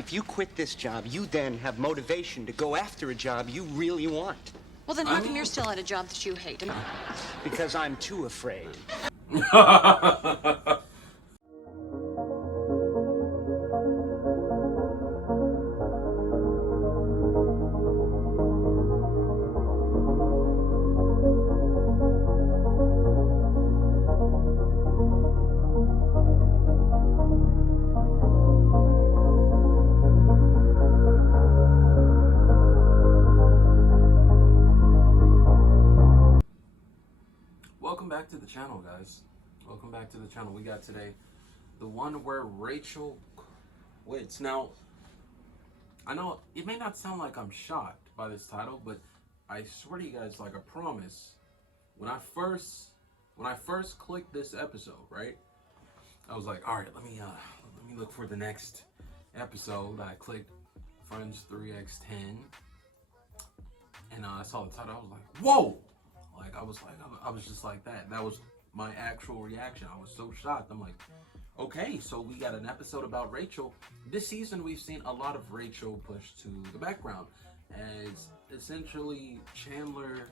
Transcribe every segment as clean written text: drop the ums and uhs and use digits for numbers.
If you quit this job, you then have motivation to go after a job you really want. Well, then how come you're still at a job that you hate? Because I'm too afraid. Welcome back to the channel, guys. Welcome back to the channel. We got today the one where Rachel quits. Now, I know it may not sound like I'm shocked by this title, but I swear to you guys, like I promise, when I first clicked this episode, right, I was like, all right, let me look for the next episode. I clicked Friends 3x10, and I saw the title. I was like, whoa! Like I was just like that. That was my actual reaction. I was so shocked. I'm like, okay, so we got an episode about Rachel. This season we've seen a lot of Rachel pushed to the background as essentially Chandler,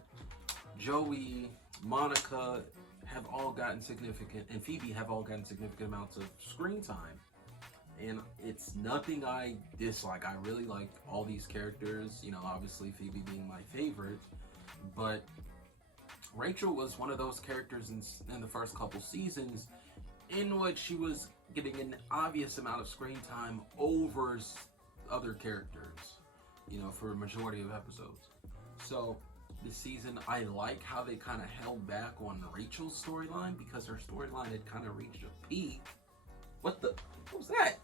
Joey, Monica have all gotten significant, and Phoebe have all gotten significant amounts of screen time. And it's nothing I dislike. I really like all these characters, you know, obviously Phoebe being my favorite, but Rachel was one of those characters in the first couple seasons in which she was getting an obvious amount of screen time over other characters, you know, for a majority of episodes. So this season, I like how they kind of held back on Rachel's storyline because her storyline had kind of reached a peak. What was that?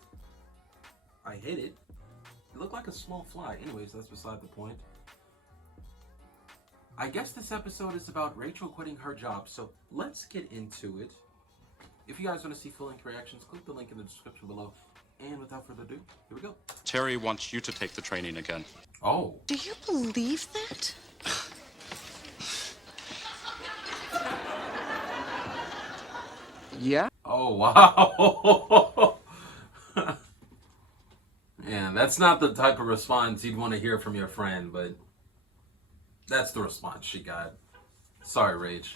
I hit it. It looked like a small fly. Anyways, that's beside the point. I guess this episode is about Rachel quitting her job, so let's get into it. If you guys want to see full-length reactions, click the link in the description below. And without further ado, here we go. Terry wants you to take the training again. Oh. Do you believe that? Yeah? Oh, wow. Yeah, that's not the type of response you'd want to hear from your friend, but that's the response she got. Sorry, Rach.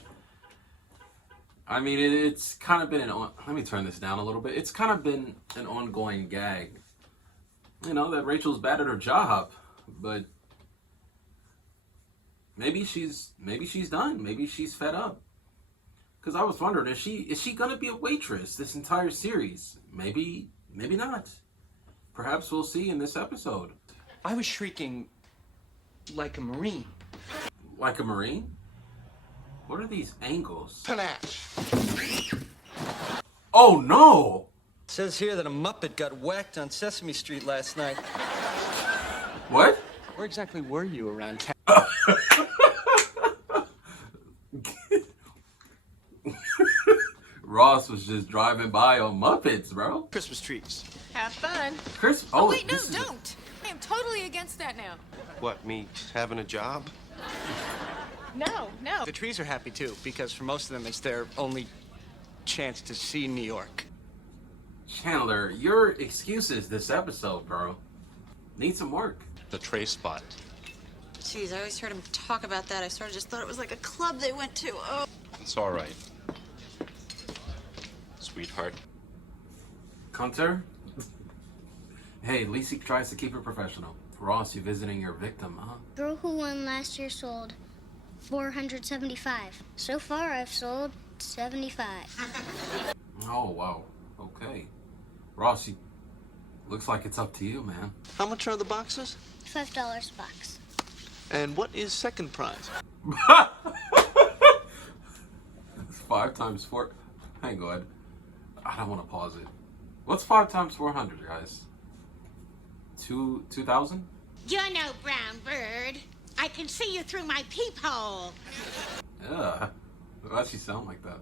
I mean, it's kind of been let me turn this down a little bit. It's kind of been an ongoing gag. You know, that Rachel's bad at her job, but maybe she's done. Maybe she's fed up. Because I was wondering, is she gonna be a waitress this entire series? Maybe not. Perhaps we'll see in this episode. I was shrieking like a Marine. Like a Marine? What are these angles? Panache. Oh no! It says here that a Muppet got whacked on Sesame Street last night. What? Where exactly were you around town? Ross was just driving by on Muppets, bro. Christmas trees. Have fun. Chris, Oh, wait, no, this is don't. I am totally against that now. What, me having a job? No. The trees are happy too, because for most of them it's their only chance to see New York. Chandler, your excuses this episode, bro. Need some work. The tray spot. Jeez, I always heard him talk about that. I sort of just thought it was like a club they went to. Oh. It's all right. Sweetheart. Hunter? Hey, at least he tries to keep it professional. Ross, you visiting your victim, huh? Girl who won last year sold 475. So far, I've sold 75. Oh, wow. Okay. Ross, looks like it's up to you, man. How much are the boxes? $5 a box. And what is second prize? It's 5 times 4. Hang on. I don't want to pause it. What's 5 times 400, guys? 2,000? You're no brown bird. I can see you through my peephole. Yeah. Why'd she sound like that?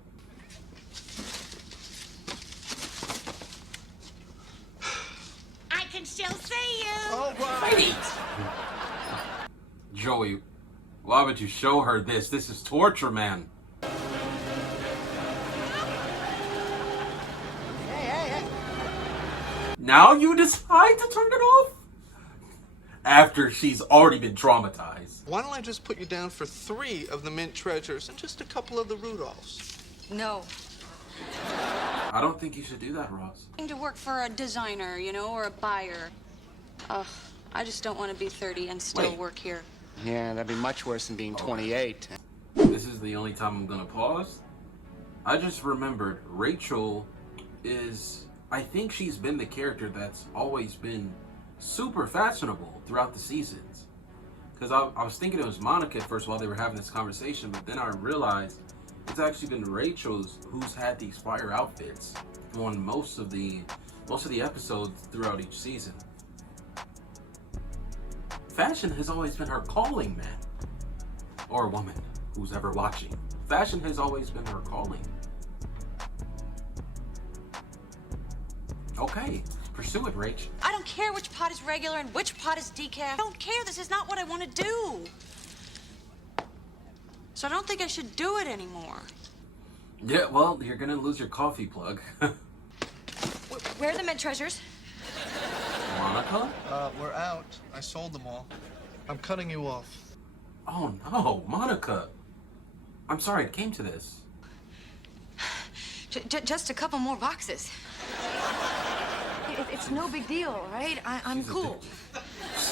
I can still see you. All right. Joey, why would you show her this? This is torture, man. Now you decide to turn it off? After she's already been traumatized. Why don't I just put you down for 3 of the mint treasures and just a couple of the Rudolphs? No. I don't think you should do that, Ross. To work for a designer, you know, or a buyer. Ugh, I just don't want to be 30 and still Wait. work here. Yeah, that'd be much worse than being 28. This is the only time I'm gonna pause. I just remembered Rachel is, I think she's been the character that's always been super fashionable throughout the seasons. Because I was thinking it was Monica at first while they were having this conversation, but then I realized it's actually been Rachel's who's had these fire outfits on most of the episodes throughout each season. Fashion has always been her calling, man. Or woman, who's ever watching. Fashion has always been her calling. Okay, pursue it, Rach. I don't care which pot is regular and which pot is decaf. I don't care. This is not what I want to do. So I don't think I should do it anymore. Yeah, well, you're gonna lose your coffee plug. Where are the mint treasures? Monica? We're out. I sold them all. I'm cutting you off. Oh no, Monica. I'm sorry it came to this. Just a couple more boxes. It's no big deal, right? I'm cool.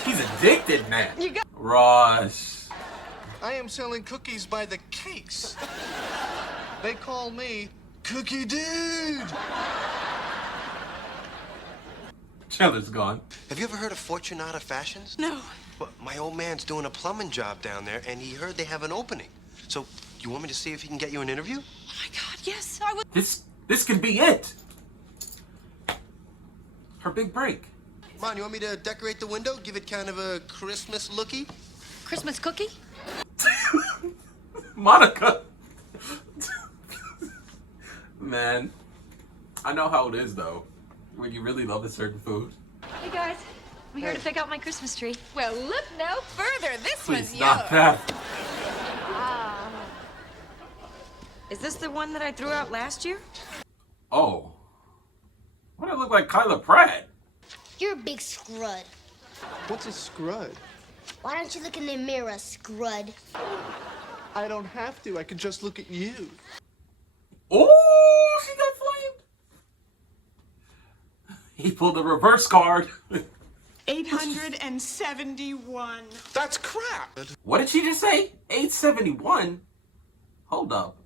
She's addicted, man. You got Ross. I am selling cookies by the case. They call me Cookie Dude. Chandler's gone. Have you ever heard of Fortunata Fashions? No. Well, my old man's doing a plumbing job down there, and he heard they have an opening. So, you want me to see if he can get you an interview? Oh my God, yes, I would. This could be it. Her big break. Come on, you want me to decorate the window? Give it kind of a Christmas lookie? Christmas cookie? Monica. Man, I know how it is though. When you really love a certain food. Hey guys, I'm here to pick out my Christmas tree. Well, look no further. This Please one's stop yours. that. Is this the one that I threw out last year? Oh. Why do I look like Kyla Pratt? You're a big scrud. What's a scrud? Why don't you look in the mirror, scrud? I don't have to. I can just look at you. Oh, she got flamed. He pulled the reverse card. 871. That's crap. What did she just say? 871? Hold up.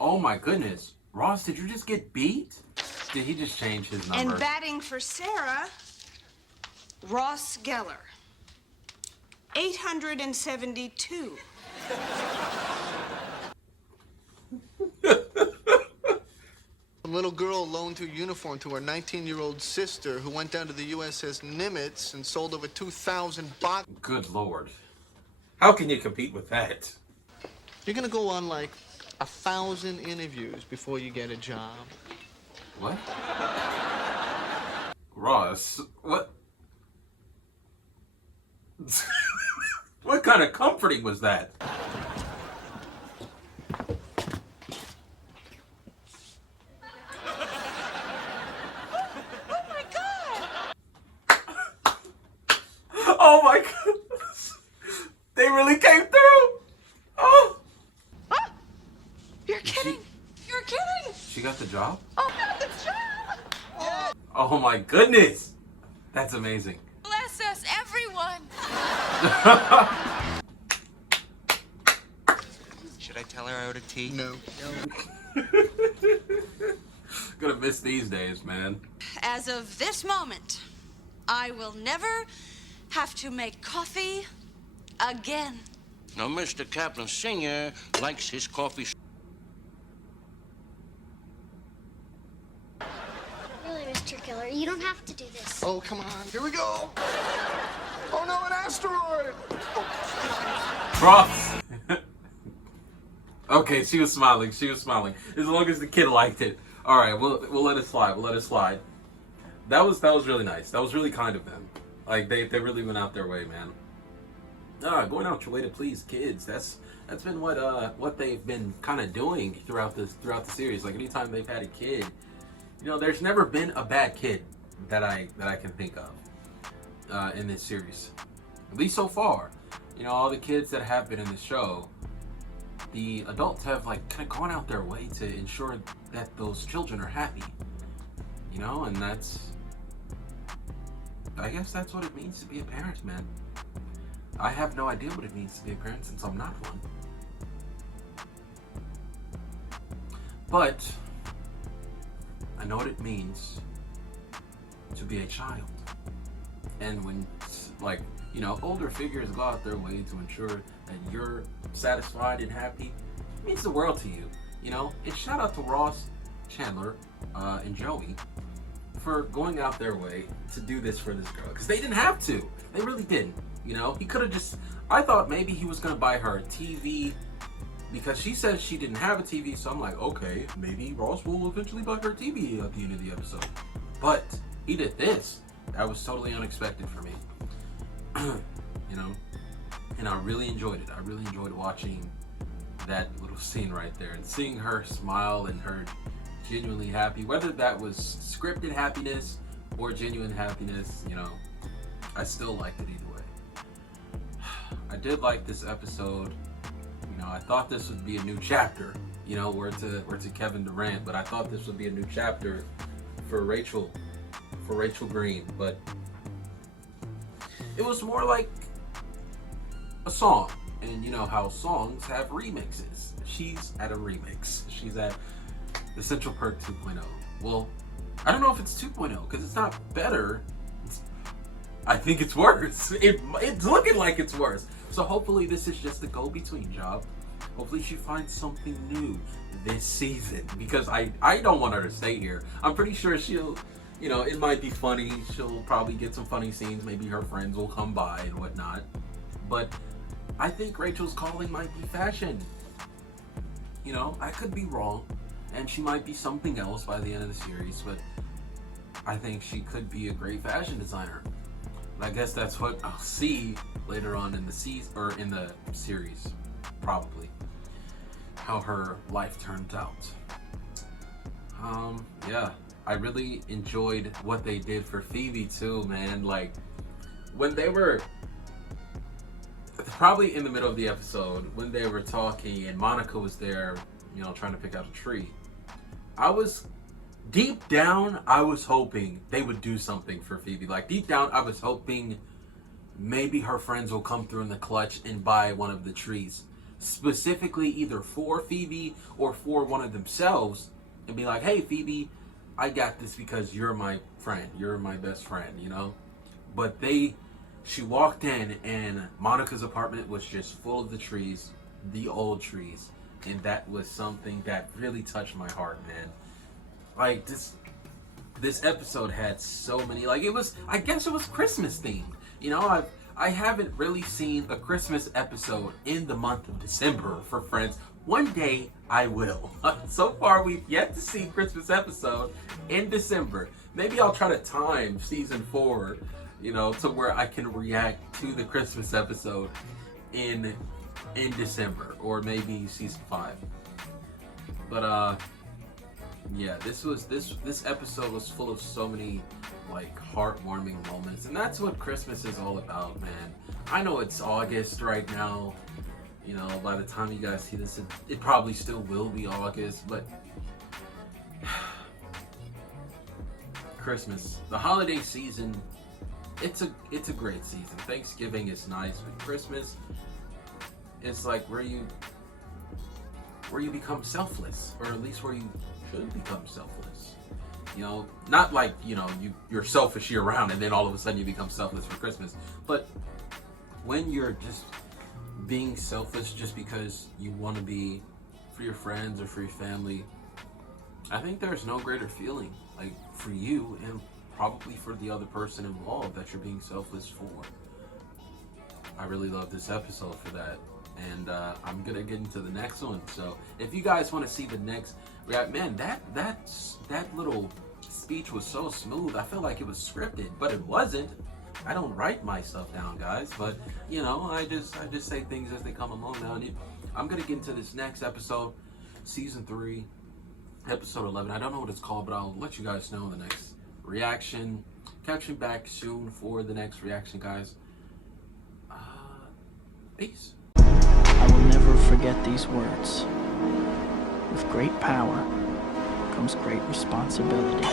Oh my goodness. Ross, did you just get beat? Did he just change his number? And batting for Sarah, Ross Geller. 872. A little girl loaned her uniform to her 19-year-old sister who went down to the USS Nimitz and sold over 2,000 boxes. Good Lord. How can you compete with that? You're gonna go on like 1,000 interviews before you get a job. What? Ross, what? What kind of comforting was that? Oh my goodness. They really came through. Oh. You're kidding. You're kidding. She got the job? Oh, the job. Oh my goodness. That's amazing. Bless us, everyone. Should I tell her I ordered tea? No. Gonna miss these days, man. As of this moment, I will never have to make coffee again. Now, Mr. Kaplan Sr. likes his coffee. Really, Mr. Killer, you don't have to do this. Oh, come on. Here we go. Oh, no, an asteroid. Ross. Okay, she was smiling. She was smiling. As long as the kid liked it. All right, we'll let it slide. We'll let it slide. That was really nice. That was really kind of them. Like they really went out their way, man. Going out your way to please kids. That's been what they've been kind of doing throughout the series. Like anytime they've had a kid, you know, there's never been a bad kid that I can think of in this series, at least so far. You know, all the kids that have been in the show, the adults have like kind of gone out their way to ensure that those children are happy. You know, and I guess that's what it means to be a parent, man. I have no idea what it means to be a parent since I'm not one. But I know what it means to be a child. And when, like, you know, older figures go out their way to ensure that you're satisfied and happy, it means the world to you. You know, and shout out to Ross, Chandler, and Joey for going out their way to do this for this girl. Because they didn't have to. They really didn't. You know, he could have just, I thought maybe he was going to buy her a TV because she said she didn't have a TV. So I'm like, okay, maybe Ross will eventually buy her a TV at the end of the episode. But he did this. That was totally unexpected for me. You know, and I really enjoyed it. I really enjoyed watching that little scene right there and seeing her smile and her genuinely happy, whether that was scripted happiness or genuine happiness. You know, I still liked it either way. I did like this episode. You know, I thought this would be a new chapter. You know, we're to Kevin Durant, but I thought this would be a new chapter for Rachel Green, but it was more like a song. And you know how songs have remixes. She's at a remix. She's at Essential Perk 2.0. Well, I don't know if it's 2.0 because it's not better. I think it's worse. It's looking like it's worse. So hopefully this is just a go-between job. Hopefully she finds something new this season because I don't want her to stay here. I'm pretty sure she'll, you know, it might be funny. She'll probably get some funny scenes. Maybe her friends will come by and whatnot. But I think Rachel's calling might be fashion. You know, I could be wrong. And she might be something else by the end of the series. But I think she could be a great fashion designer. And I guess that's what I'll see later on in the season or in the series, probably. How her life turned out. Yeah, I really enjoyed what they did for Phoebe too, man. Like when they were probably in the middle of the episode when they were talking and Monica was there, you know, trying to pick out a tree. I was deep down, I was hoping they would do something for Phoebe. Like deep down, I was hoping maybe her friends will come through in the clutch and buy one of the trees. Specifically either for Phoebe or for one of themselves and be like, hey Phoebe, I got this because you're my friend. You're my best friend, you know? But she walked in and Monica's apartment was just full of the trees, the old trees. And that was something that really touched my heart, man. Like this episode had so many, like it was, I guess it was Christmas themed. You know, I haven't really seen a Christmas episode in the month of December for Friends. One day I will. So far we've yet to see Christmas episode in December. Maybe I'll try to time season 4, you know, to where I can react to the Christmas episode in December, or maybe season 5. But yeah, this episode was full of so many like heartwarming moments, and that's what Christmas is all about, man. I know it's August right now, you know, by the time you guys see this it probably still will be August, but Christmas, the holiday season, it's a great season. Thanksgiving is nice, but Christmas, it's like where you become selfless, or at least where you should become selfless. You know, not like, you know, you're selfish year round and then all of a sudden you become selfless for Christmas. But when you're just being selfish just because you want to be for your friends or for your family, I think there's no greater feeling, like for you and probably for the other person involved, that you're being selfless for. I really love this episode for that. And I'm gonna get into the next one. So if you guys want to see the next, man, that little speech was so smooth. I felt like it was scripted, but it wasn't. I don't write my stuff down, guys, but you know, I just say things as they come along now. And I'm gonna get into this next episode, season 3, episode 11. I don't know what it's called, but I'll let you guys know in the next reaction. Catch me back soon for the next reaction, guys. Peace. I will never forget these words. With great power comes great responsibility.